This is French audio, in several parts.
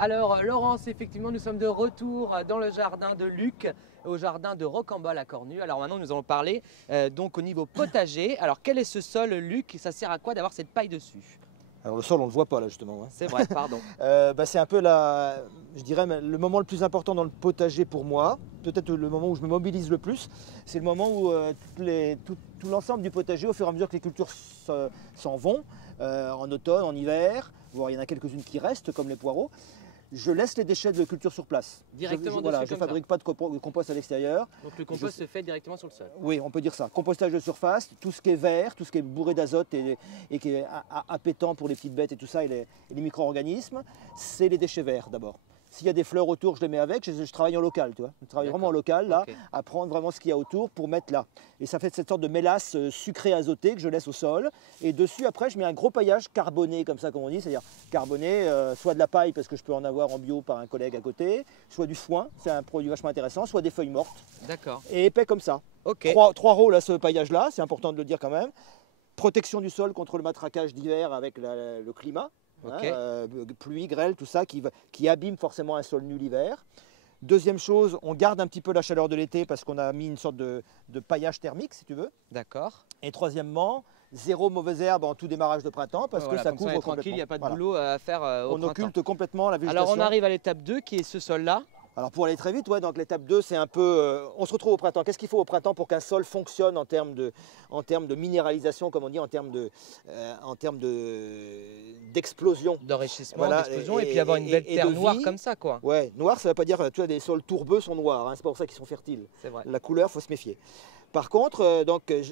Alors Laurence, effectivement nous sommes de retour dans le jardin de Luc, au jardin de Rocambole à Cornu. Alors maintenant nous allons parler donc au niveau potager. Alors quel est ce sol Luc? Ça sert à quoi d'avoir cette paille dessus? Alors le sol on ne le voit pas là justement. Hein. C'est vrai, pardon. C'est un peu je dirais le moment le plus important dans le potager pour moi. Peut-être le moment où je me mobilise le plus. C'est le moment où tout l'ensemble du potager, au fur et à mesure que les cultures s'en vont, en automne, en hiver, voire il y en a quelques-unes qui restent comme les poireaux, je laisse les déchets de culture sur place. Directement je ne fabrique pas de compost à l'extérieur. Donc le compost se fait directement sur le sol. Oui, on peut dire ça. Compostage de surface, tout ce qui est vert, tout ce qui est bourré d'azote et qui est appétant pour les petites bêtes et tout ça, et les micro-organismes, c'est les déchets verts d'abord. S'il y a des fleurs autour, je les mets avec. Je travaille en local, tu vois. Je travaille vraiment en local, là, à prendre vraiment ce qu'il y a autour pour mettre là. Et ça fait cette sorte de mélasse sucrée azotée que je laisse au sol. Et dessus, après, je mets un gros paillage carboné, comme ça, comme on dit. C'est-à-dire carboné, soit de la paille, parce que je peux en avoir en bio par un collègue à côté, soit du foin, c'est un produit vachement intéressant, soit des feuilles mortes. D'accord. Et épais comme ça. Okay. Trois rôles à ce paillage-là, c'est important de le dire quand même. Protection du sol contre le matraquage d'hiver avec le climat. Okay. Pluie, grêle, tout ça qui abîme forcément un sol nu l'hiver. Deuxième chose, on garde un petit peu la chaleur de l'été parce qu'on a mis une sorte de paillage thermique si tu veux. D'accord. Et troisièmement, zéro mauvaise herbe en tout démarrage de printemps parce que ça couvre complètement. Tranquille, il n'y a pas de boulot à faire au On printemps. occulte complètement la végétation. Alors on arrive à l'étape 2 qui est ce sol-là. Alors pour aller très vite, ouais, donc l'étape 2, c'est un peu... on se retrouve au printemps. Qu'est-ce qu'il faut au printemps pour qu'un sol fonctionne en termes de minéralisation, comme on dit, en termes d'explosion. D'enrichissement, d'explosion, et puis avoir une belle terre noire comme ça, quoi. Ouais, noir, ça ne veut pas dire, tu vois, des sols tourbeux sont noirs, hein, c'est pas pour ça qu'ils sont fertiles. C'est vrai. La couleur, il faut se méfier. Par contre,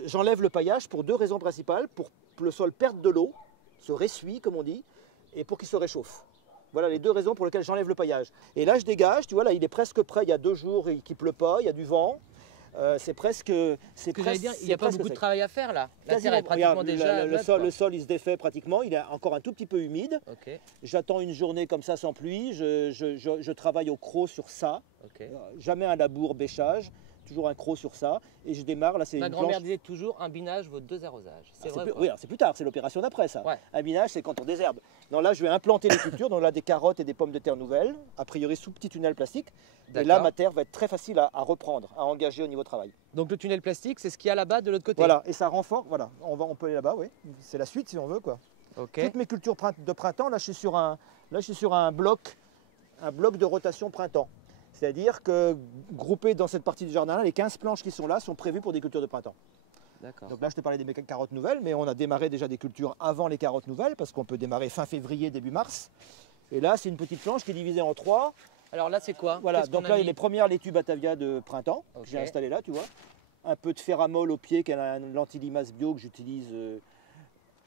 j'enlève le paillage pour deux raisons principales. Pour que le sol perde de l'eau, se ressuie, comme on dit, et pour qu'il se réchauffe. Voilà les deux raisons pour lesquelles j'enlève le paillage. Et là, je dégage, tu vois, là, il est presque prêt. Il y a 2 jours qu'il ne pleut pas, il y a du vent. C'est presque... Ce que j'allais dire, il n'y a pas beaucoup de travail à faire, là. La terre est pratiquement déjà... Le sol, il se défait pratiquement. Il est encore un tout petit peu humide. Okay. J'attends une journée comme ça, sans pluie. Je travaille au croc sur ça. Okay. Jamais un labour bêchage. Toujours un croc sur ça. Et je démarre. Là, c'est ma grand-mère disait toujours, un binage vaut 2 arrosages. C'est vrai. Oui, c'est plus tard. C'est l'opération d'après, ça. Ouais. Un binage, c'est quand on désherbe. Donc là, je vais implanter les cultures. Donc là, des carottes et des pommes de terre nouvelles. A priori, sous petit tunnel plastique. Et là, ma terre va être très facile à reprendre, à engager au niveau travail. Donc le tunnel plastique, c'est ce qu'il y a là-bas de l'autre côté. Voilà, et ça renforce. Voilà, on peut aller là-bas, oui. C'est la suite si on veut, quoi. Okay. Toutes mes cultures de printemps, là, je suis sur un bloc de rotation printemps. C'est-à-dire que groupés dans cette partie du jardin, les 15 planches qui sont là sont prévues pour des cultures de printemps. Donc là, je t'ai parlé des carottes nouvelles, mais on a démarré déjà des cultures avant les carottes nouvelles, parce qu'on peut démarrer fin février, début mars. Et là, c'est une petite planche qui est divisée en 3. Alors là, c'est quoi? Voilà, donc là, il y a les premières laitues Batavia de printemps que j'ai installées là, tu vois. Un peu de ferramol au pied, qui est un lentilimace bio que j'utilise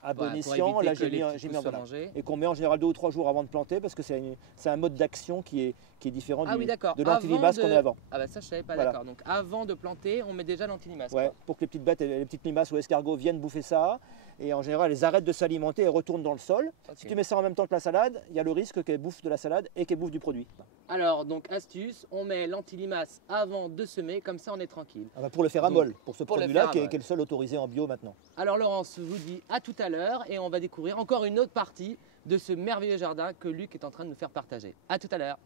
à bon escient. Là, j'ai mis en voilà. Et qu'on met en général 2 ou 3 jours avant de planter, parce que c'est un mode d'action qui est différent de l'antilimace qu'on met avant. Ah bah ça, je savais pas, d'accord. Donc avant de planter, on met déjà l'antilimace. Ouais, pour que les petites bêtes, les petites limaces ou escargots viennent bouffer ça. Et en général, elles arrêtent de s'alimenter et retournent dans le sol. Okay. Si tu mets ça en même temps que la salade, il y a le risque qu'elles bouffent de la salade et qu'elles bouffent du produit. Alors, donc astuce, on met l'antilimace avant de semer, comme ça on est tranquille. Ah bah pour le ferramol, pour ce produit-là qui est le seul autorisé en bio maintenant. Alors Laurence, je vous dis à tout à l'heure et on va découvrir encore une autre partie de ce merveilleux jardin que Luc est en train de nous faire partager. À tout à l'heure.